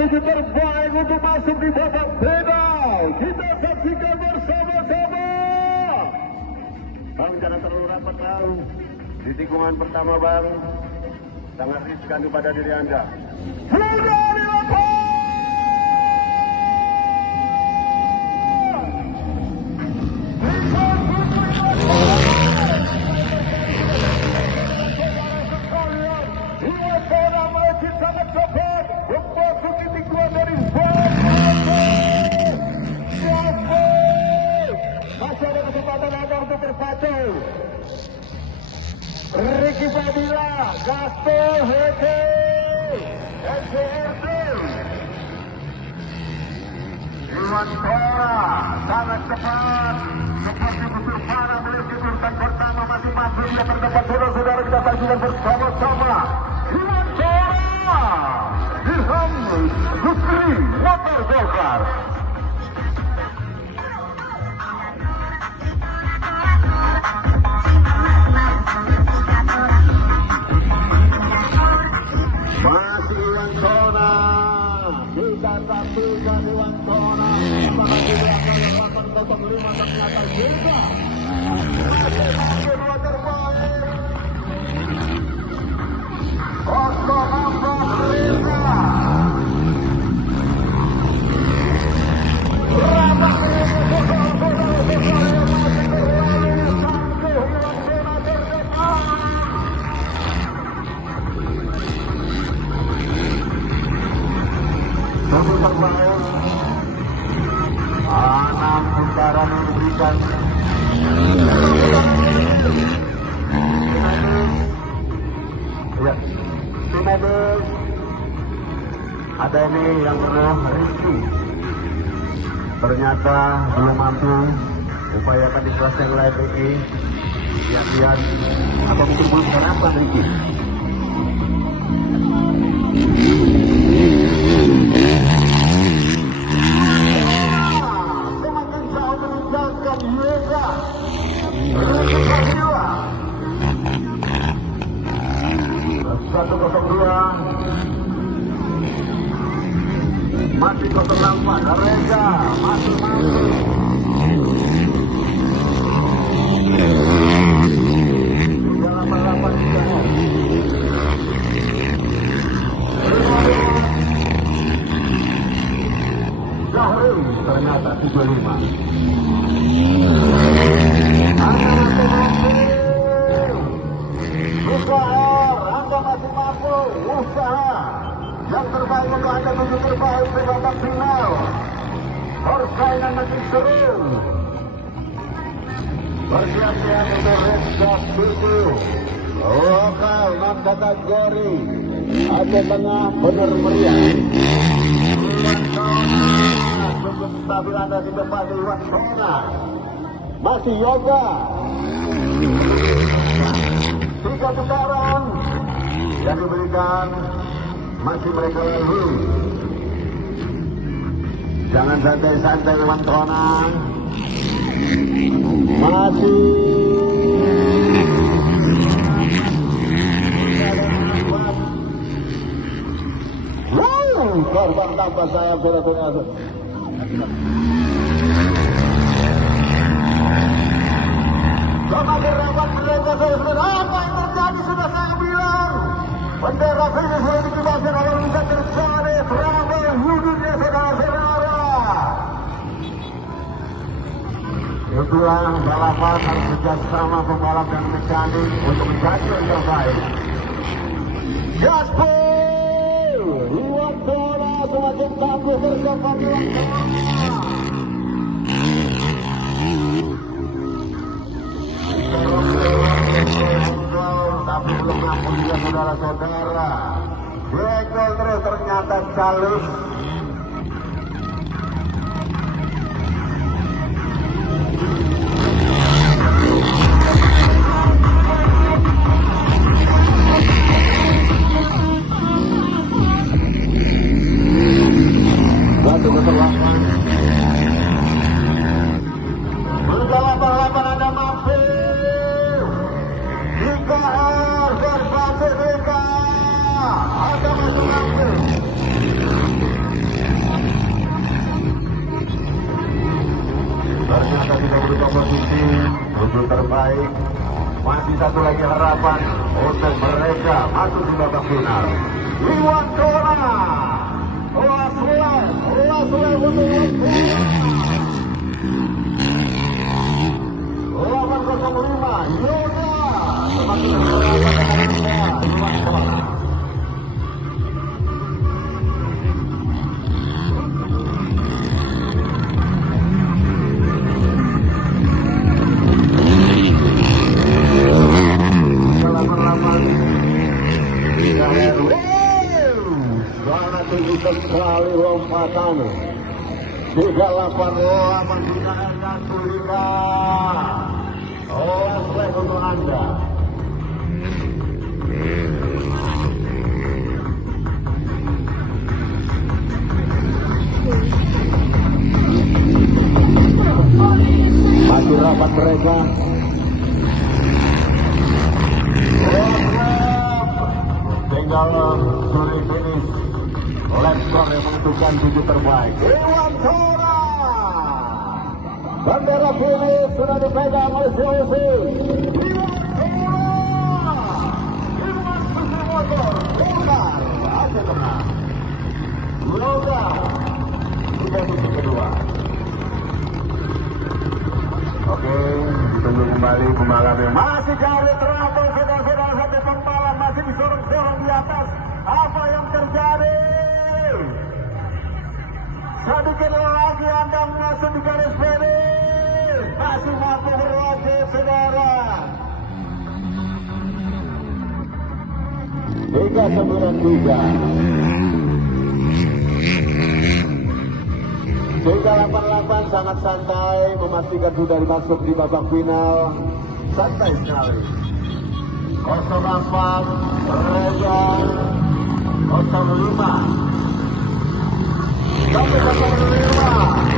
strategi terbaik untuk masuk di babak final. Kita saksikan bersama-sama. Bang, jangan terlalu rapat tahu. Di tikungan pertama, Bang, sangat riskan kepada diri Anda. Sudah dilakukan. Ricky Padilla, Gaston Hete, SCRT, Iwan Tora, sangat cepat, seperti busur panah melewati urutan pertama masih maju di terdepan saudara-saudara, kita saksikan bersama-sama. Iwan Tora, Ilham Zukri, Motor Golkar. Masih Iwan Tona, kita saksikan Iwan Tona, apakah di belakang 805 ternyata juga kedua terbaik. Osko Ambon Reza, Rabak satu terbaik, 6 putaran yang diberikan. Medis ada ini yang penuh Rizky, ternyata belum mampu. Upayakan di kelas yang lain Ricky, lihat-lihat apa mungkin belum kenapa Ricky. Semakin jauh meninggalkan Yoga 102 masih 08 Reza masih Zahri ternyata 75. Anda masih mampu usaha yang terbaik untuk Anda menuju terbaik di babak final. Persaingan makin seru. Bersiap-siap untuk Red Dot Video lokal 6 kategori. Aceh Tengah benar meriah. Cukup stabil Anda di depan Iwan Tona. Masih Yoga. 3 putaran yang diberikan, masih mereka lalui. Jangan santai-santai Iwan Tona. Masih korban tanpa sayap kira-kira. Semakin rapat mereka apa yang terjadi sudah saya bilang. Bendera finish sudah dikibarkan oleh bisa terjadi trouble wujudnya saudara-saudara. Itulah balapan harus bekerjasama pembalap dan mekanik untuk menjadi yang terbaik. Gaspol Iwan Tona semakin tangguh bersama Iwan Tona. Tapi belum mampu juga saudara-saudara. Bekol terus ternyata Calus. Satu kesalahan. Mendalam balapan Anda mampu. IKR berbahasa mereka. Anda masih mampu. tujuh terbaik. Masih satu lagi harapan untuk mereka masuk di babak final. Iwan Kora, Last lap untuk Iwan Kora. 805 Yoga semakin berharapan Iwan Kora. Sangat tinggi sekali lompatannya. 388 binaannya Sulika. Last lap untuk Anda. Masih rapat mereka. Tinggal suri finish lap score yang menentukan 7 terbaik. Iwan Kora, bendera finish sudah dipegang oleh COC. Iwan Susimotor keluar aja tenang. Yoga sudah titik kedua. Oke, ditunggu kembali pembalap yang masih jauh terapung. Saudara-saudara, satu pembalap masih disorong-sorong di atas. Apa yang terjadi? Sedikit lagi Anda masuk di garis finish. Masih mampu berlaku, saudara. 388 sangat santai, memastikan sudah masuk di babak final. Santai sekali. 04 Reza 05 sampai 05